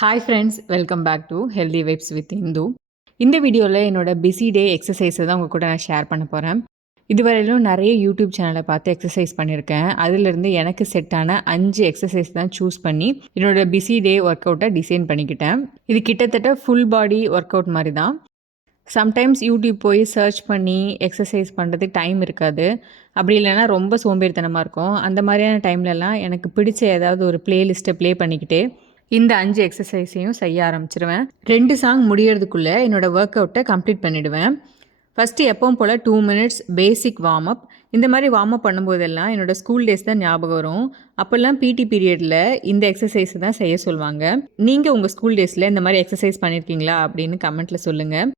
Hi friends, welcome back to healthy vibes with Indhu. இந்த வீடியோவில் என்னோட பிஸி டே எக்ஸசைஸை தான் உங்கள் கூட நான் ஷேர் பண்ண போகிறேன். இதுவரையிலும் நிறைய யூடியூப் சேனலை பார்த்து எக்ஸசைஸ் பண்ணியிருக்கேன். அதிலிருந்து எனக்கு செட்டான 5 எக்ஸசைஸ் தான் சூஸ் பண்ணி என்னோட பிஸி டே ஒர்க் அவுட்டை டிசைன் பண்ணிக்கிட்டேன். இது கிட்டத்தட்ட ஃபுல் பாடி ஒர்க் அவுட் மாதிரி தான். சம்டைம்ஸ் யூடியூப் போய் சர்ச் பண்ணி எக்ஸசைஸ் பண்ணுறதுக்கு டைம் இருக்காது. அப்படி இல்லைன்னா ரொம்ப சோம்பேறித்தனமாக இருக்கும். அந்த மாதிரியான டைம்லலாம் எனக்கு பிடிச்ச ஏதாவது ஒரு பிளேலிஸ்ட்டை ப்ளே பண்ணிக்கிட்டு இந்த 5 எக்ஸசைஸையும் செய்ய ஆரம்பிச்சிருவேன். 2 சாங் முடியறதுக்குள்ளே என்னோடய ஒர்க் அவுட்டை கம்ப்ளீட் பண்ணிவிடுவேன். ஃபஸ்ட்டு எப்பவும் போல் 2 மினிட்ஸ் பேசிக் வார்ம் அப். இந்த மாதிரி வார்ம் அப் பண்ணும்போதெல்லாம் என்னோடய ஸ்கூல் டேஸ் தான் ஞாபகம் வரும். அப்போல்லாம் பிடி பீரியடில் இந்த எக்ஸசைஸ் தான் செய்ய சொல்லுவாங்க. நீங்கள் உங்கள் ஸ்கூல் டேஸில் இந்த மாதிரி எக்ஸசைஸ் பண்ணியிருக்கீங்களா அப்படின்னு கமெண்ட்டில் சொல்லுங்கள்.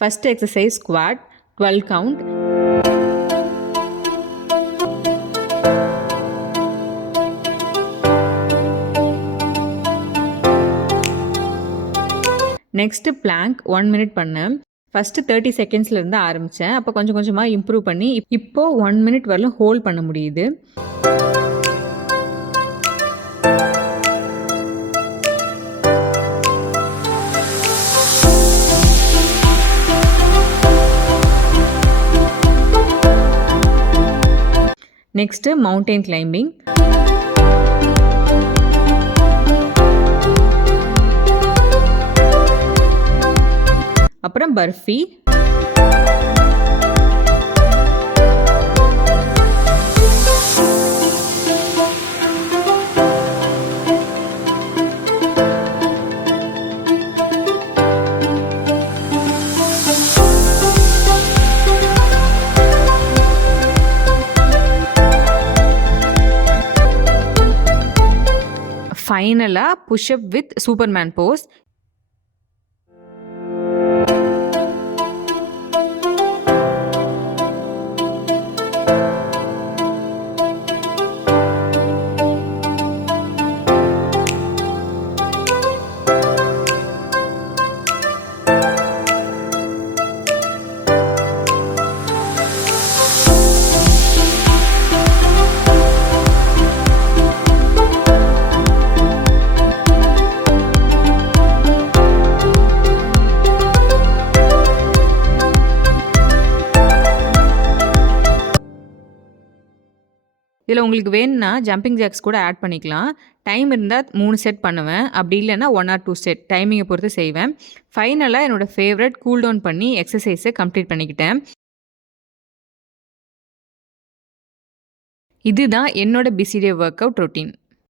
First exercise squat, 12 count. Next plank 1 minute பண்ணேன். ஃபஸ்ட்டு 30 செகண்ட்ஸ்லேருந்து ஆரம்பித்தேன். அப்போ கொஞ்சம் கொஞ்சமாக இம்ப்ரூவ் பண்ணி இப்போது 1 மினிட் வரலும் ஹோல்ட் பண்ண முடியுது. Next mountain climbing. அப்புறம் பர்ஃபி. ஃபைனலாக புஷ்அப் வித் சூப்பர்மேன் போஸ். இதில் உங்களுக்கு வேணும்னா ஜம்பிங் ஜாக்ஸ் கூட ஆட் பண்ணிக்கலாம். டைம் இருந்தால் 3 செட் பண்ணுவேன். அப்படி இல்லைன்னா 1 or 2 செட் டைமிங்கை பொறுத்து செய்வேன். ஃபைனலாக என்னோடய ஃபேவரட் கூல் டவுன் பண்ணி எக்ஸசைஸை கம்ப்ளீட் பண்ணிக்கிட்டேன். இதுதான் என்னோட busy day work out routine.